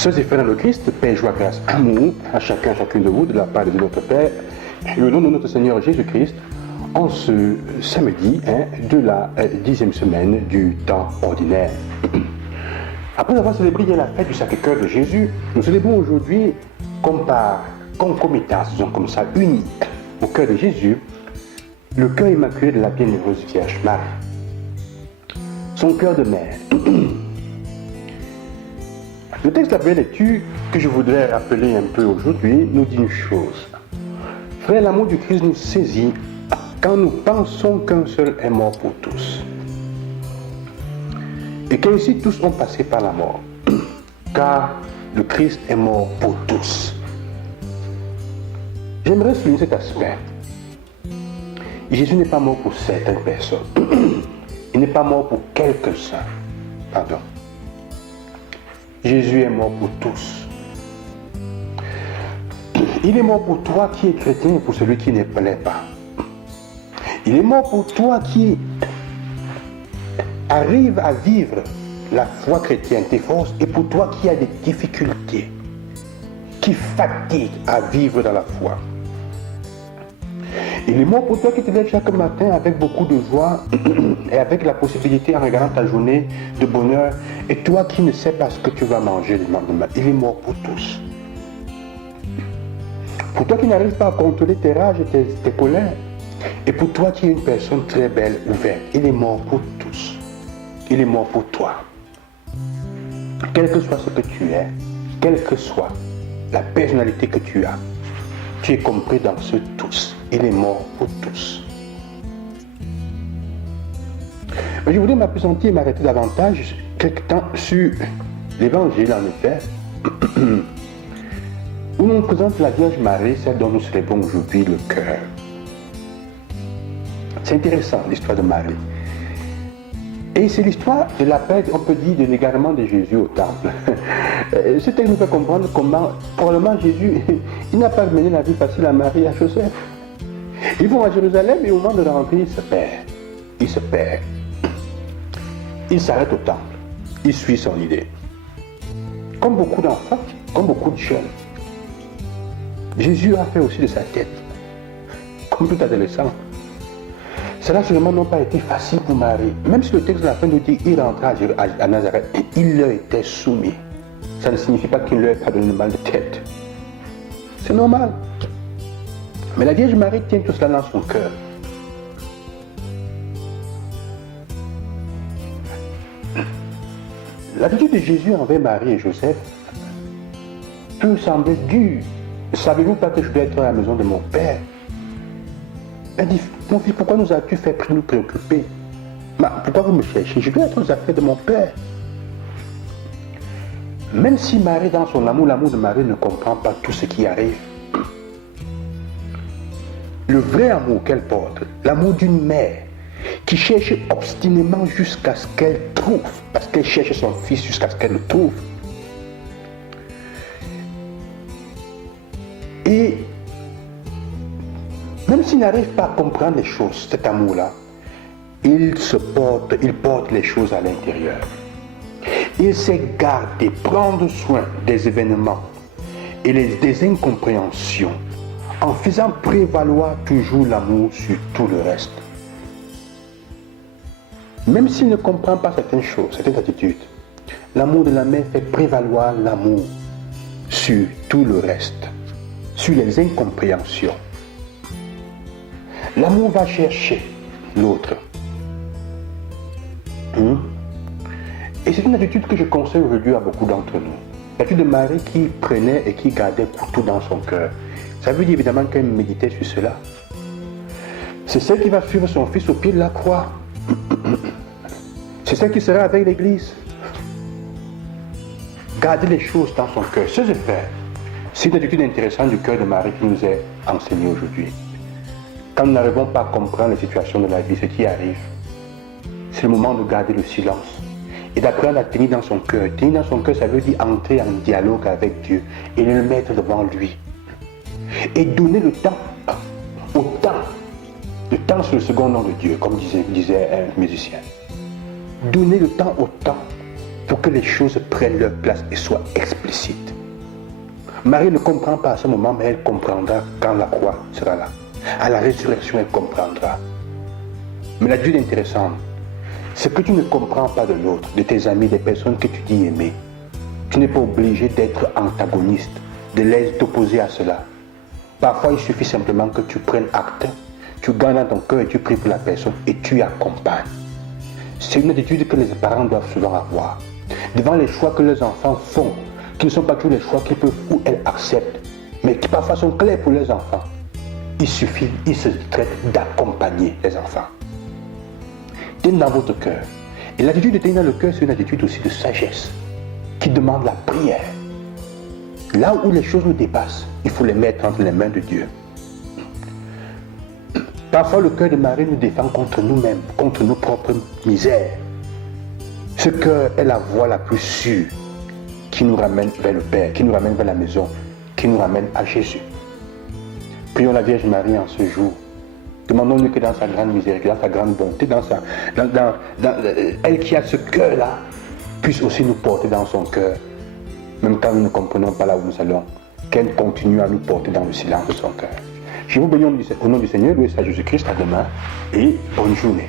Sœurs et frères dans le Christ, paix, joie, grâce, amour à chacune de vous de la part de notre Père et au nom de notre Seigneur Jésus-Christ en ce samedi de la 10e semaine du temps ordinaire. Après avoir célébré hier la fête du Sacré-Cœur de Jésus, nous célébrons aujourd'hui, comme par concomitance, disons comme ça, unis au cœur de Jésus, le cœur immaculé de la bienheureuse Vierge Marie. Son cœur de mère. Le texte de la première lecture que je voudrais rappeler un peu aujourd'hui nous dit une chose. Frère, l'amour du Christ nous saisit quand nous pensons qu'un seul est mort pour tous. Et qu'ainsi tous ont passé par la mort. Car le Christ est mort pour tous. J'aimerais souligner cet aspect. Jésus n'est pas mort pour certaines personnes. Il n'est pas mort pour quelques-uns. Pardon. Jésus est mort pour tous. Il est mort pour toi qui es chrétien et pour celui qui ne l'est pas. Il est mort pour toi qui arrive à vivre la foi chrétienne, tes forces, et pour toi qui as des difficultés, qui fatigue à vivre dans la foi. Il est mort pour toi qui te lèves chaque matin avec beaucoup de joie et avec la possibilité en regardant ta journée de bonheur, et toi qui ne sais pas ce que tu vas manger le lendemain. Il est mort pour tous. Pour toi qui n'arrives pas à contrôler tes rages et tes colères, et pour toi qui es une personne très belle, ouverte, il est mort pour tous. Il est mort pour toi. Quel que soit ce que tu es, quelle que soit la personnalité que tu as, tu es compris dans ce tous. Il est mort pour tous. Mais je voudrais m'appesantir et m'arrêter davantage quelque temps sur l'évangile, en effet, où l'on présente la Vierge Marie, celle dont nous célébrons aujourd'hui le cœur. C'est intéressant, l'histoire de Marie. Et c'est l'histoire de l'appel, on peut dire, de l'égarement de Jésus au temple. Ce texte nous fait comprendre comment, probablement, Jésus, il n'a pas mené la vie facile à Marie et à Joseph. Ils vont à Jérusalem et au moment de la rentrée, il se perd. Il se perd. Il s'arrête au temple. Il suit son idée. Comme beaucoup d'enfants, comme beaucoup de jeunes, Jésus a fait aussi de sa tête, comme tout adolescent. Cela sûrement n'a pas été facile pour Marie. Même si le texte de la fin nous dit qu'il rentra à Nazareth et il leur était soumis. Ça ne signifie pas qu'il leur ait pas donné le mal de tête. C'est normal. Mais la Vierge Marie tient tout cela dans son cœur. L'attitude de Jésus envers Marie et Joseph peut sembler dure. Savez-vous pas que je dois être à la maison de mon Père? Elle dit, mon fils, pourquoi nous as-tu fait nous préoccuper? Pourquoi vous me cherchez? Je dois être aux affaires de mon Père. Même si Marie, dans son amour, l'amour de Marie ne comprend pas tout ce qui arrive, le vrai amour qu'elle porte, l'amour d'une mère qui cherche obstinément jusqu'à ce qu'elle trouve, parce qu'elle cherche son fils jusqu'à ce qu'elle le trouve. Et même s'il n'arrive pas à comprendre les choses, cet amour-là, il porte les choses à l'intérieur. Il sait garder, prendre soin des événements et des incompréhensions, en faisant prévaloir toujours l'amour sur tout le reste. Même s'il ne comprend pas certaines choses, certaines attitudes, l'amour de la mère fait prévaloir l'amour sur tout le reste, sur les incompréhensions. L'amour va chercher l'autre. Et c'est une attitude que je conseille aujourd'hui à beaucoup d'entre nous. L'attitude de Marie qui prenait et qui gardait tout dans son cœur. Ça veut dire évidemment qu'elle méditait sur cela. C'est celle qui va suivre son fils au pied de la croix. C'est celle qui sera avec l'Église. Garder les choses dans son cœur. Ce fait, c'est une attitude intéressante du cœur de Marie qui nous est enseignée aujourd'hui. Quand nous n'arrivons pas à comprendre les situations de la vie, ce qui arrive, c'est le moment de garder le silence et d'apprendre à tenir dans son cœur. Tenir dans son cœur, ça veut dire entrer en dialogue avec Dieu et le mettre devant lui. Et donner le temps au temps. Le temps, c'est le second nom de Dieu, comme disait un musicien. Donner le temps au temps. pour que les choses prennent leur place et soient explicites. Marie ne comprend pas à ce moment, mais elle comprendra quand la croix sera là. À la résurrection, elle comprendra. Mais l'adulte intéressant, c'est que tu ne comprends pas de l'autre, de tes amis, des personnes que tu dis aimer. Tu n'es pas obligé d'être antagoniste, de les t'opposer à cela. Parfois, il suffit simplement que tu prennes acte, tu gardes dans ton cœur et tu pries pour la personne et tu accompagnes. C'est une attitude que les parents doivent souvent avoir. Devant les choix que leurs enfants font, qui ne sont pas tous les choix qu'ils peuvent ou elles acceptent, mais qui parfois sont clairs pour leurs enfants, il suffit, il se traite d'accompagner les enfants. Tenez dans votre cœur. Et l'attitude de tenir dans le cœur, c'est une attitude aussi de sagesse, qui demande la prière. Là où les choses nous dépassent, il faut les mettre entre les mains de Dieu. Parfois, le cœur de Marie nous défend contre nous-mêmes, contre nos propres misères. Ce cœur est la voie la plus sûre qui nous ramène vers le Père, qui nous ramène vers la maison, qui nous ramène à Jésus. Prions la Vierge Marie en ce jour. Demandons-lui que dans sa grande miséricorde, dans sa grande bonté, elle qui a ce cœur-là, puisse aussi nous porter dans son cœur, même quand nous ne comprenons pas là où nous allons, qu'elle continue à nous porter dans le silence de son cœur. Je vous bénis au nom du Seigneur, loué soit Jésus-Christ, à demain et bonne journée.